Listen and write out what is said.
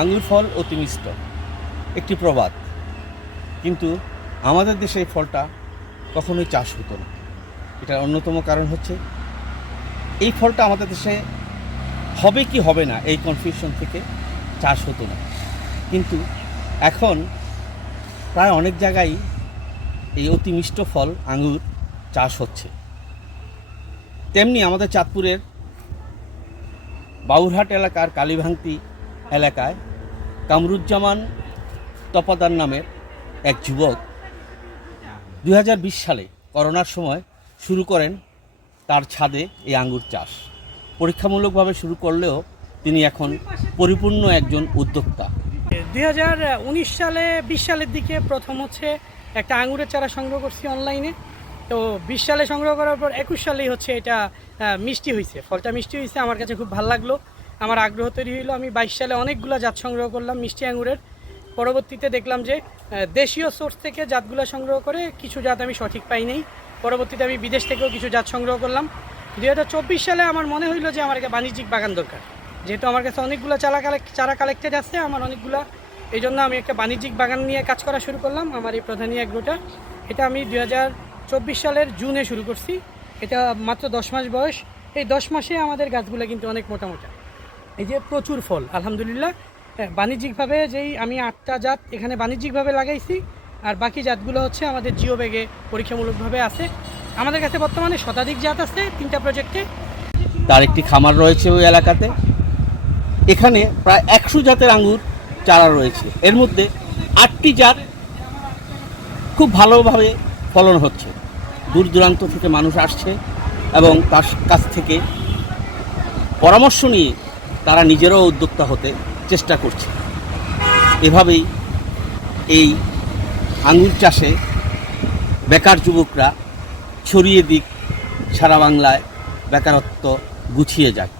আঙ্গুর ফল অতি মিষ্ট, একটি প্রবাদ। কিন্তু আমাদের দেশে এই ফলটা কখনোই চাষ হতো না। এটার অন্যতম কারণ হচ্ছে এই ফলটা আমাদের দেশে হবে কি হবে না এই কনফিউশন থেকে চাষ হতো না। কিন্তু এখন প্রায় অনেক জায়গায় এই অতি মিষ্ট ফল আঙ্গুর চাষ হচ্ছে। তেমনি আমাদের চাঁদপুরের বাউরহাট এলাকার কালীভাঙতি এলাকায় কামরুজ্জামান তপাদার নামের এক যুবক 2020 সালে করোনার সময় শুরু করেন তার ছাদে এই আঙ্গুর চাষ। পরীক্ষামূলকভাবে শুরু করলেও তিনি এখন পরিপূর্ণ একজন উদ্যোক্তা। 2019 সালের দিকে প্রথম হচ্ছে একটা আঙুরের চারা সংগ্রহ করছি অনলাইনে। তো 20 সালে সংগ্রহ করার পর 21 সালেই হচ্ছে এটা মিষ্টি হয়েছে, ফলটা মিষ্টি হয়েছে। আমার কাছে খুব ভালো লাগলো, আমার আগ্রহ তৈরি হইলো। আমি 22 সালে অনেকগুলো জাত সংগ্রহ করলাম মিষ্টি আঙুরের। পরবর্তীতে দেখলাম যে দেশীয় সোর্স থেকে জাতগুলো সংগ্রহ করে কিছু জাত আমি সঠিক পাই নাই। পরবর্তীতে আমি বিদেশ থেকেও কিছু জাত সংগ্রহ করলাম। 2024 সালে আমার মনে হইলো যে আমার একটা বাণিজ্যিক বাগান দরকার, যেহেতু আমার কাছে অনেকগুলো চারা কালেক্টেড আছে, আমার অনেকগুলো, এই জন্য আমি একটা বাণিজ্যিক বাগান নিয়ে কাজ করা শুরু করলাম। আমার এই প্রধানী এগ্রোটা, এটা আমি 2024 সালের জুনে শুরু করছি। এটা মাত্র 10 মাস বয়স। এই 10 মাসে আমাদের গাছগুলো কিন্তু অনেক মোটা মোটা, এই যে প্রচুর ফল আলহামদুলিল্লাহ। বাণিজ্যিকভাবে যেই আমি 8টা জাত এখানে বাণিজ্যিকভাবে লাগাইছি, আর বাকি জাতগুলো হচ্ছে আমাদের জিও ব্যাগে পরীক্ষামূলকভাবে আছে। আমাদের কাছে বর্তমানে শতাধিক জাত আছে 3টা প্রজেক্টে। তার একটি খামার রয়েছে ওই এলাকাতে। এখানে প্রায় 100 জাতের আঙ্গুর চারা রয়েছে, এর মধ্যে 8টি জাত খুব ভালোভাবে ফলন হচ্ছে। দূর দূরান্ত থেকে মানুষ আসছে এবং তার কাছ থেকে পরামর্শ নিয়ে তারা নিজেরাও উদ্যোক্তা হতে চেষ্টা করছে। এভাবেই এই আঙ্গুর চাষে বেকার যুবকরা ছড়িয়ে দিক সারা বাংলায়, বেকারত্ব গুছিয়ে যাক।